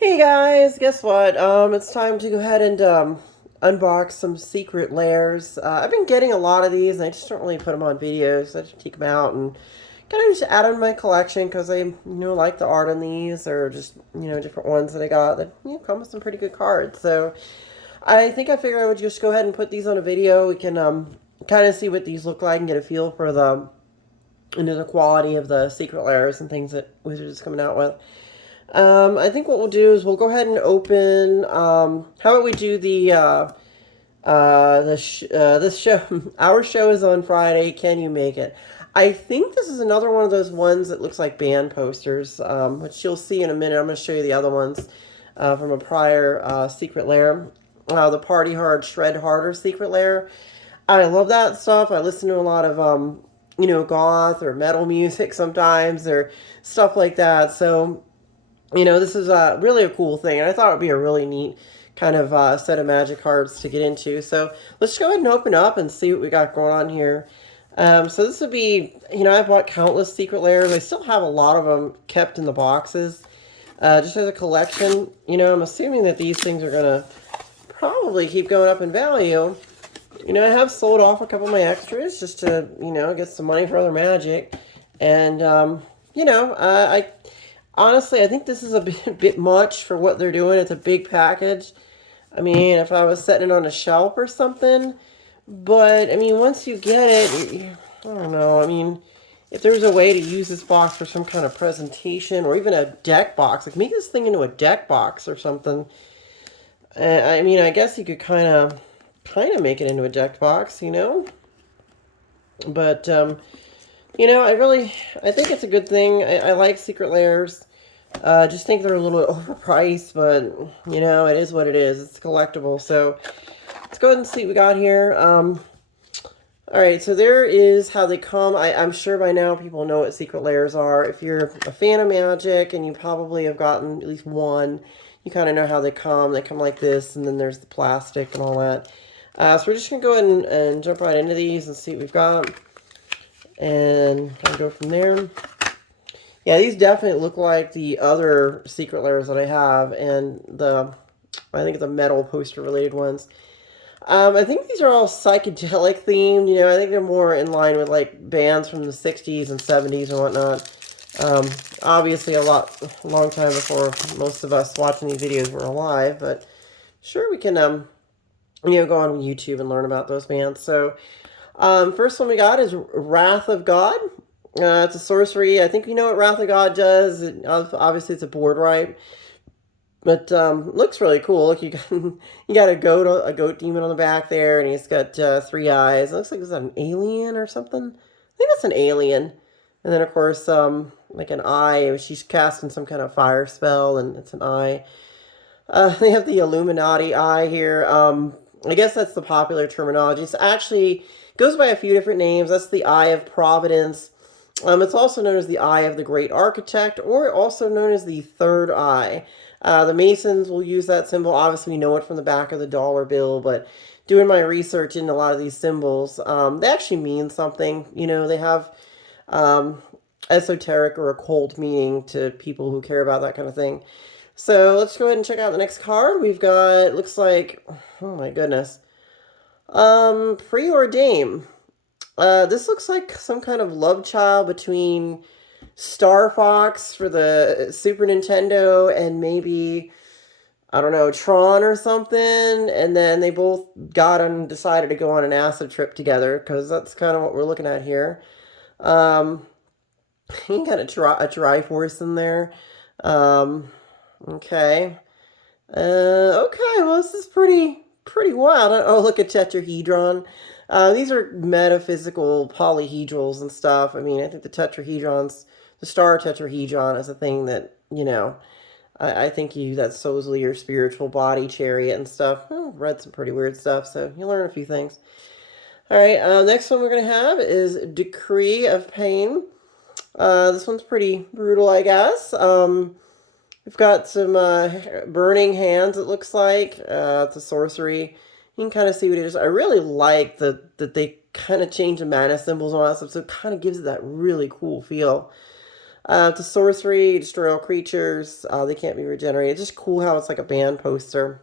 Hey guys, guess what? It's time to go ahead and unbox some secret lairs. I've been getting a lot of these, and I just don't really put them on videos. I just take them out and kind of just add them to my collection because I, like the art on these, or just different ones that I got that come with some pretty good cards. So I think I figured I would just go ahead and put these on a video. We can kind of see what these look like and get a feel for the quality of the secret lairs and things that Wizards is coming out with. I think what we'll do is we'll go ahead and open. How about we do this show? Our show is on Friday. Can you make it? I think this is another one of those ones that looks like band posters, which you'll see in a minute. I'm going to show you the other ones from a prior secret lair. The Party Hard Shred Harder secret lair. I love that stuff. I listen to a lot of goth or metal music sometimes or stuff like that. So this is really a cool thing, and I thought it would be a really neat kind of set of magic cards to get into. So let's go ahead and open up and see what we got going on here. So this would be, I've bought countless secret lairs. I still have a lot of them kept in the boxes, just as a collection. I'm assuming that these things are going to probably keep going up in value. I have sold off a couple of my extras just to, get some money for other magic. And, I honestly, I think this is a bit much for what they're doing. It's a big package. I mean, if I was setting it on a shelf or something. But, I mean, once you get it, I don't know. I mean, if there's a way to use this box for some kind of presentation or even a deck box, like make this thing into a deck box or something. I mean, I guess you could kind of make it into a deck box, But, I think it's a good thing. I like secret lairs. I just think they're a little overpriced, but, it is what it is. It's collectible. So let's go ahead and see what we got here. All right, so there is how they come. I'm sure by now people know what secret lairs are. If you're a fan of magic, and you probably have gotten at least one, you kind of know how they come. They come like this, and then there's the plastic and all that. So we're just going to go ahead and jump right into these and see what we've got. And I'll go from there. Yeah, these definitely look like the other secret lairs that I have, and I think the metal poster related ones. I think these are all psychedelic themed. I think they're more in line with like bands from the 60s and 70s and whatnot. Obviously a long time before most of us watching these videos were alive, but sure we can, go on YouTube and learn about those bands. So, first one we got is Wrath of God. It's a sorcery. I think you know what Wrath of God does. Obviously, it's a board wipe, but looks really cool. Look, you got a goat demon on the back there, and he's got 3 eyes. It looks like it's an alien or something. I think that's an alien. And then of course, like an eye. She's casting some kind of fire spell, and it's an eye. They have the Illuminati eye here. I guess that's the popular terminology. It's actually goes by a few different names. That's the Eye of Providence. It's also known as the Eye of the Great Architect, or also known as the Third Eye. The Masons will use that symbol. Obviously, we know it from the back of the dollar bill, but doing my research into a lot of these symbols, they actually mean something. They have esoteric or occult meaning to people who care about that kind of thing. So let's go ahead and check out the next card. We've got, looks like, oh my goodness, Preordain. This looks like some kind of love child between Star Fox for the Super Nintendo and maybe, I don't know, Tron or something. And then they both got and decided to go on an acid trip together, because that's kind of what we're looking at here. You got a Triforce in there. Okay. Okay, well, this is pretty wild. Oh, look at Tetrahedron. These are metaphysical polyhedrals and stuff. I mean, I think the star tetrahedron is a thing that, I think that's supposedly your spiritual body chariot and stuff. I've read some pretty weird stuff, so you learn a few things. All right, next one we're going to have is Decree of Pain. This one's pretty brutal, I guess. We've got some burning hands, it looks like. It's a sorcery. You can kind of see what it is. I really like that they kind of change the mana symbols and all that stuff, so it kind of gives it that really cool feel. It's a sorcery, destroy all creatures. They can't be regenerated. It's just cool how it's like a band poster.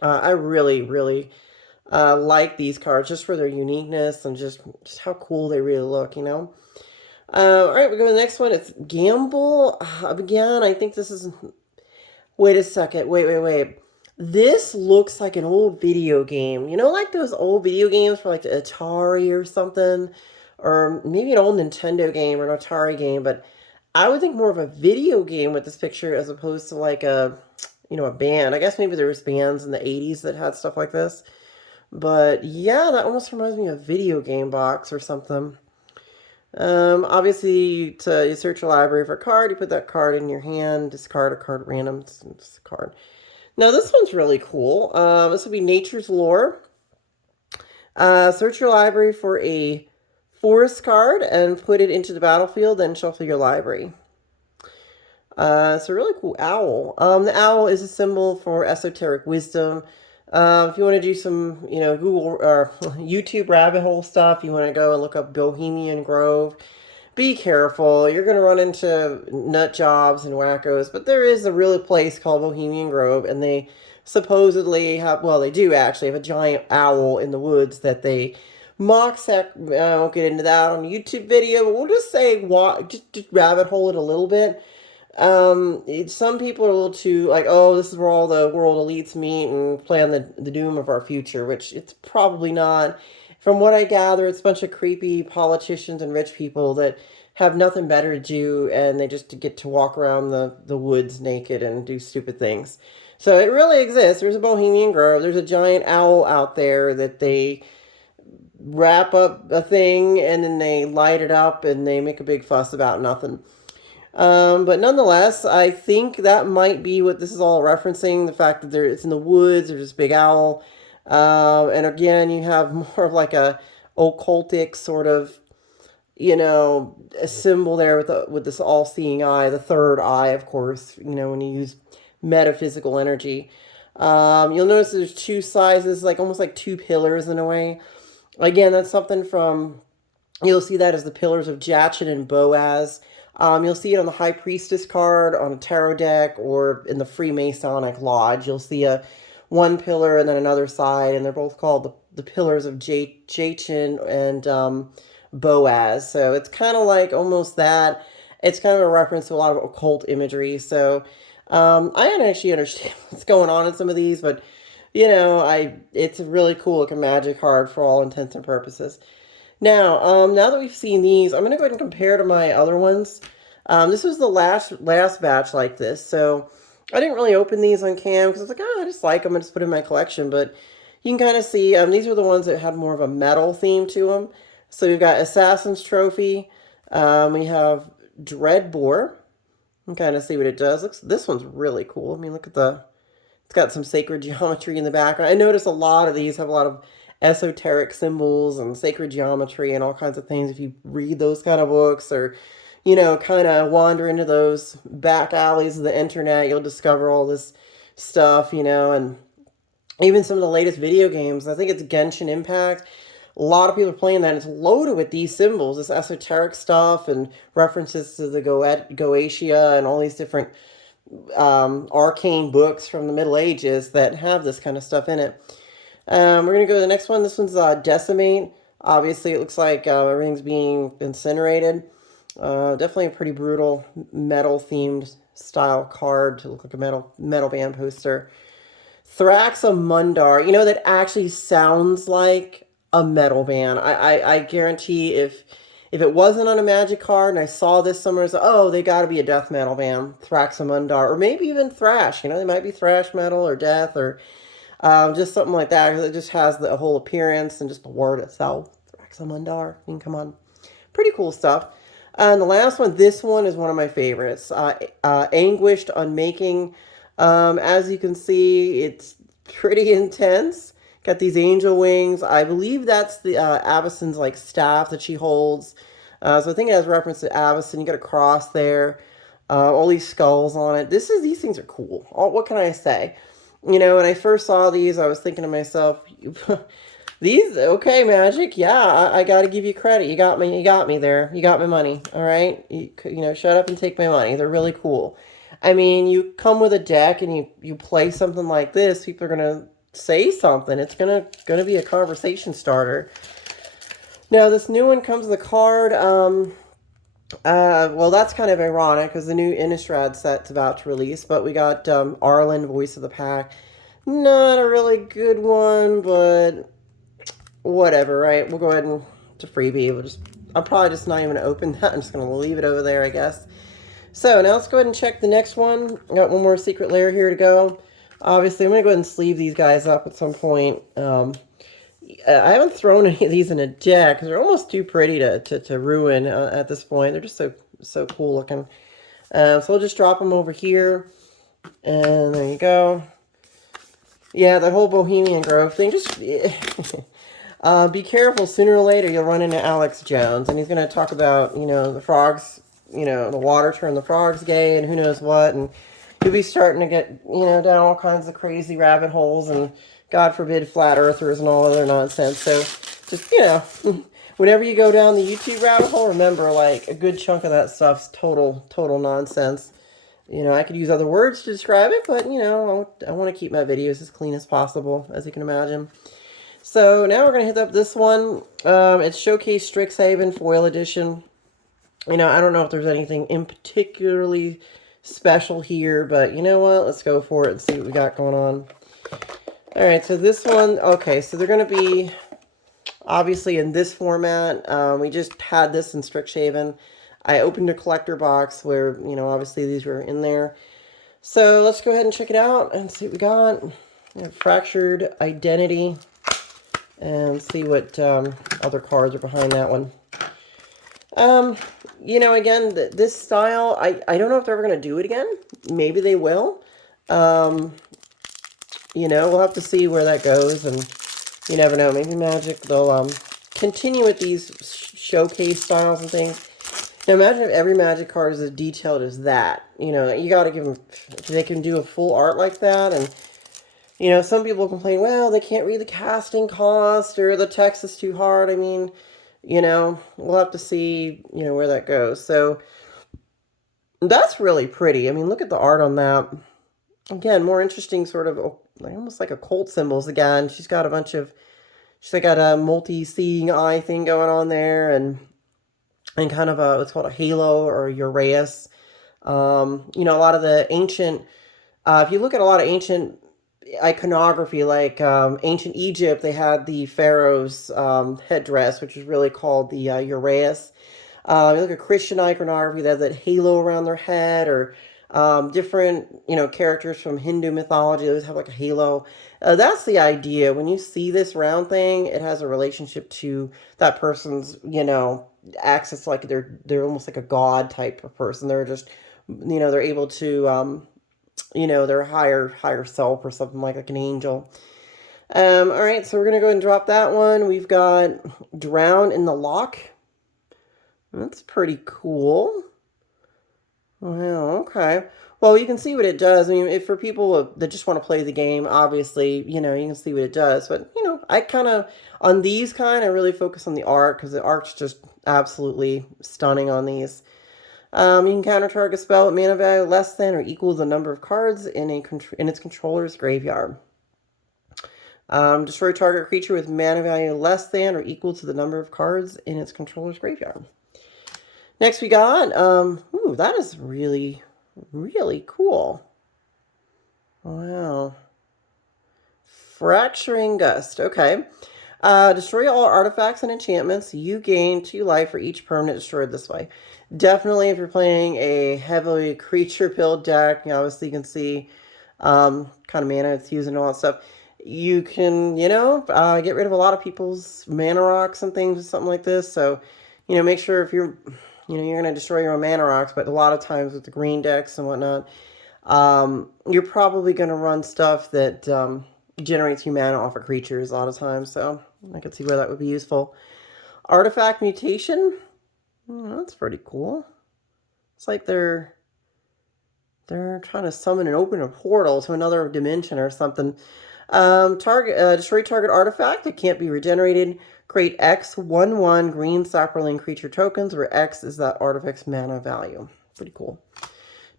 I really, really like these cards just for their uniqueness and just how cool they really look, you know. All right, we go to the next one. It's Gamble. Again, I think this is... Wait a second. Wait. This looks like an old video game. You know, like those old video games for like the Atari or something? Or maybe an old Nintendo game or an Atari game. But I would think more of a video game with this picture as opposed to like a, you know, a band. I guess maybe there was bands in the 80s that had stuff like this. But yeah, that almost reminds me of a video game box or something. Obviously, you search your library for a card, you put that card in your hand, discard a card at random, it's a card. Now, this one's really cool. This will be Nature's Lore. Search your library for a forest card and put it into the battlefield, then shuffle your library. It's a really cool owl. The owl is a symbol for esoteric wisdom. If you want to do some, you know, Google or YouTube rabbit hole stuff, you want to go and look up Bohemian Grove. Be careful. You're going to run into nut jobs and wackos, but there is a real place called Bohemian Grove, and they supposedly have, well, they do actually have a giant owl in the woods that they mock. I won't get into that on a YouTube video, but we'll just say, just rabbit hole it a little bit. Some people are a little too like, oh, this is where all the world elites meet and plan the doom of our future, which it's probably not. From what I gather, it's a bunch of creepy politicians and rich people that have nothing better to do, and they just get to walk around the woods naked and do stupid things. So it really exists. There's a Bohemian Grove. There's a giant owl out there that they wrap up a thing and then they light it up and they make a big fuss about nothing. But nonetheless, I think that might be what this is all referencing, the fact that it's in the woods, there's this big owl. And again, you have more of like a occultic sort of, you know, a symbol there with this all-seeing eye, the third eye, of course, you know, when you use metaphysical energy. You'll notice there's two sizes, like almost like two pillars in a way. Again, that's something from, you'll see that as the pillars of Jachin and Boaz. You'll see it on the High Priestess card, on a tarot deck, or in the Freemasonic Lodge. You'll see one pillar and then another side, and they're both called the pillars of Jachin and Boaz. So it's kind of like almost that. It's kind of a reference to a lot of occult imagery. So I don't actually understand what's going on in some of these, but you know, it's a really cool looking magic card for all intents and purposes. Now, now that we've seen these, I'm going to go ahead and compare to my other ones. This was the last batch like this, so I didn't really open these on cam because I was like, oh, I just like them and just put them in my collection. But you can kind of see, these are the ones that had more of a metal theme to them. So we've got Assassin's Trophy. We have Dreadbore. You can kind of see what it does. This one's really cool. I mean, look at it's got some sacred geometry in the background. I notice a lot of these have a lot of esoteric symbols and sacred geometry and all kinds of things. If you read those kind of books or, you know, kind of wander into those back alleys of the internet, you'll discover all this stuff, you know, and even some of the latest video games. I think it's Genshin Impact. A lot of people are playing that. It's loaded with these symbols, this esoteric stuff and references to the Goetia and all these different arcane books from the Middle Ages that have this kind of stuff in it. We're going to go to the next one. This one's Decimate. Obviously, it looks like everything's being incinerated. Definitely a pretty brutal metal-themed style card to look like a metal band poster. Thraxamundar. You know, that actually sounds like a metal band. I guarantee if it wasn't on a magic card and I saw this somewhere, it's like, oh, they got to be a death metal band. Thraxamundar. Or maybe even thrash. You know, they might be thrash metal or death or... just something like that, because it just has the whole appearance and just the word itself. Thraxamundar. I mean, come on. Pretty cool stuff. And the last one, this one is one of my favorites. Anguished Unmaking. As you can see, it's pretty intense. Got these angel wings. I believe that's the Avacyn's like staff that she holds. So I think it has reference to Avacyn. You got a cross there. All these skulls on it. These things are cool. What can I say? You know, when I first saw these, I was thinking to myself, These, okay, Magic. Yeah, I got to give you credit. You got me. You got me there. You got my money. All right. You know, shut up and take my money. They're really cool. I mean, you come with a deck and you play something like this, people are gonna say something. It's gonna be a conversation starter. Now, this new one comes with a card. Well, that's kind of ironic because the new Innistrad set's about to release, but we got Arlen, Voice of the Pack. Not a really good one, but whatever, right? We'll go ahead and to freebie. I'm probably just not even gonna open that. I'm just gonna leave it over there, I guess. So now let's go ahead and check the next one. I got one more secret layer here to go. Obviously, I'm gonna go ahead and sleeve these guys up at some point. I haven't thrown any of these in a deck because they're almost too pretty to ruin at this point. They're just so cool looking. So we'll just drop them over here, and there you go. Yeah, the whole Bohemian Grove thing. Just be careful. Sooner or later, you'll run into Alex Jones, and he's going to talk about, you know, the frogs, you know, the water turned the frogs gay, and who knows what, and you'll be starting to get, you know, down all kinds of crazy rabbit holes, and God forbid flat earthers and all other nonsense. So just, you know, whenever you go down the YouTube rabbit hole, remember, like, a good chunk of that stuff's total nonsense. You know, I could use other words to describe it, but, you know, I want to keep my videos as clean as possible, as you can imagine. So now we're going to hit up this one. It's Showcase Strixhaven Foil Edition. You know, I don't know if there's anything in particularly special here, but you know what? Let's go for it and see what we got going on. All right, so this one, okay, so they're going to be obviously in this format. We just had this in Strixhaven. I opened a collector box where, you know, obviously these were in there. So let's go ahead and check it out and see what we got. We have Fractured Identity. And see what other cards are behind that one. You know, again, this style, I don't know if they're ever going to do it again. Maybe they will. You know, we'll have to see where that goes. And you never know. Maybe Magic, they'll continue with these showcase styles and things. Now, imagine if every Magic card is as detailed as that. You know, you got to give them, if they can do a full art like that. And you know, some people complain, well, they can't read the casting cost or the text is too hard. I mean, you know, we'll have to see, you know, where that goes. So that's really pretty. I mean, look at the art on that. Again, more interesting sort of, like, almost like occult symbols again. She's got a bunch of, she's got a multi-seeing eye thing going on there and kind of a, what's called a halo or uraeus. You know, a lot of the ancient, if you look at a lot of ancient iconography, like ancient Egypt, they had the pharaoh's headdress, which is really called the uraeus. You look at Christian iconography, they have that halo around their head, or different, you know, characters from Hindu mythology, they always have like a halo. That's the idea. When you see this round thing, it has a relationship to that person's, you know, access, like they're almost like a god type of person. They're just, you know, they're able to you know, their higher self or something like an angel. All right, so we're going to go ahead and drop that one. We've got Drown in the Lock. That's pretty cool. Wow, okay. Well, you can see what it does. I mean, if for people that just want to play the game, obviously, you know, you can see what it does. But, you know, I kind of, on these kind, I really focus on the art because the art's just absolutely stunning on these. You can counter target spell with mana value less than or equal to the number of cards in its controller's graveyard. Destroy target creature with mana value less than or equal to the number of cards in its controller's graveyard. Next we got, ooh, that is really, really cool. Wow. Fracturing Gust. Okay. Destroy all artifacts and enchantments. You gain 2 life for each permanent destroyed this way. Definitely, if you're playing a heavily creature build deck, you know, obviously you can see kind of mana it's using and all that stuff. You can, you know, get rid of a lot of people's mana rocks and things with something like this. So, you know, make sure if you're, you know, you're going to destroy your own mana rocks, but a lot of times with the green decks and whatnot, you're probably going to run stuff that generates you mana off of creatures a lot of times. So I could see where that would be useful. Artifact Mutation. Oh, that's pretty cool. It's like they're trying to summon and open a portal to another dimension or something. Destroy target artifact. It can't be regenerated. Create X 1/1 green saproling creature tokens, where X is that artifact's mana value. Pretty cool.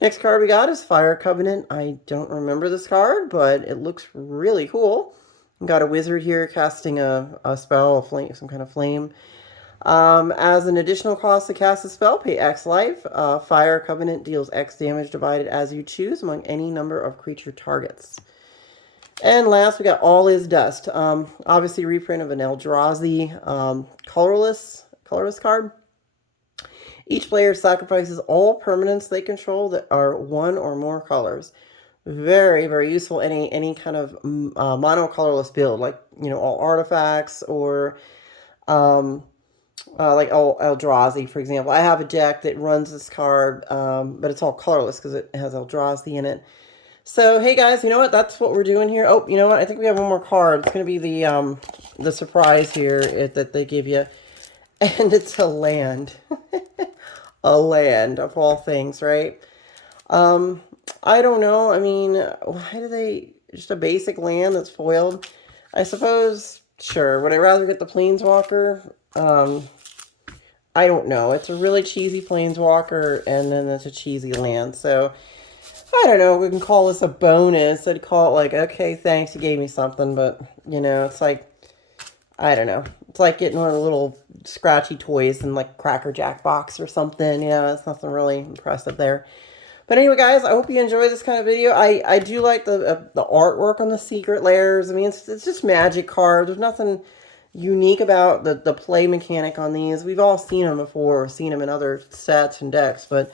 Next card we got is Fire Covenant. I don't remember this card, but it looks really cool. We got a wizard here casting a spell, a flame, some kind of flame. As an additional cost to cast a spell, pay X life. Fire Covenant deals X damage divided as you choose among any number of creature targets. And last, we got All Is Dust. Obviously, reprint of an Eldrazi colorless card. Each player sacrifices all permanents they control that are one or more colors. Very, very useful in any kind of mono-colorless build, like, you know, all artifacts or like Eldrazi, for example. I have a deck that runs this card, but it's all colorless because it has Eldrazi in it. So, hey guys, you know what? That's what we're doing here. Oh, you know what? I think we have one more card. It's going to be the surprise here that they give you. And it's a land. A land, of all things, right? I don't know. I mean, why do they... Just a basic land that's foiled? I suppose, sure. Would I rather get the Planeswalker? I don't know. It's a really cheesy Planeswalker, and then it's a cheesy land. So, I don't know. We can call this a bonus. I'd call it like, okay, thanks, you gave me something. But, you know, it's like, I don't know. It's like getting one of the little scratchy toys in like Cracker Jack box or something. You know, it's nothing really impressive there. But anyway, guys, I hope you enjoy this kind of video. I do like the artwork on the secret layers. I mean, it's just magic cards. There's nothing unique about the play mechanic on these. We've all seen them before, seen them in other sets and decks, but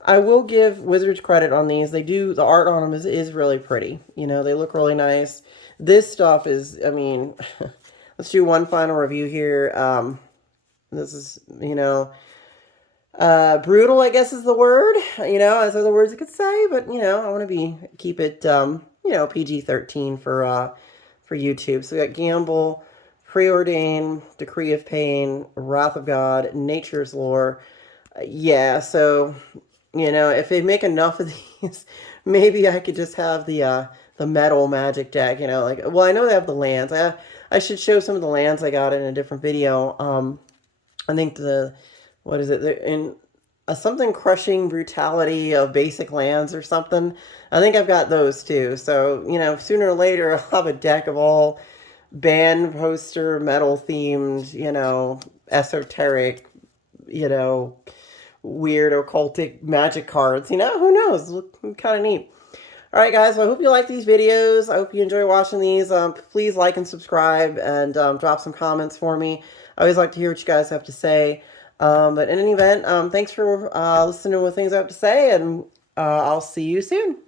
I will give Wizards credit on these. They do, the art on them is really pretty. You know, they look really nice. This stuff is, I mean, let's do one final review here. This is, you know, brutal, I guess is the word. You know, as other words I could say, but, you know, I want to keep it, you know, PG-13 for YouTube. So we got Gamble, Preordain, Decree of Pain, Wrath of God, Nature's Lore. Yeah, so, you know, if they make enough of these, maybe I could just have the metal magic deck, you know, like, well, I know they have the lands. I should show some of the lands I got in a different video. I think what is it? In something Crushing Brutality of Basic Lands or something. I think I've got those too. So, you know, sooner or later I'll have a deck of all band poster, metal themed, you know, esoteric, you know, weird occultic magic cards. You know, who knows? Look kind of neat. All right, guys, well, I hope you like these videos. I hope you enjoy watching these. Please like and subscribe and drop some comments for me. I always like to hear what you guys have to say. But in any event, thanks for listening to what things I have to say, and I'll see you soon.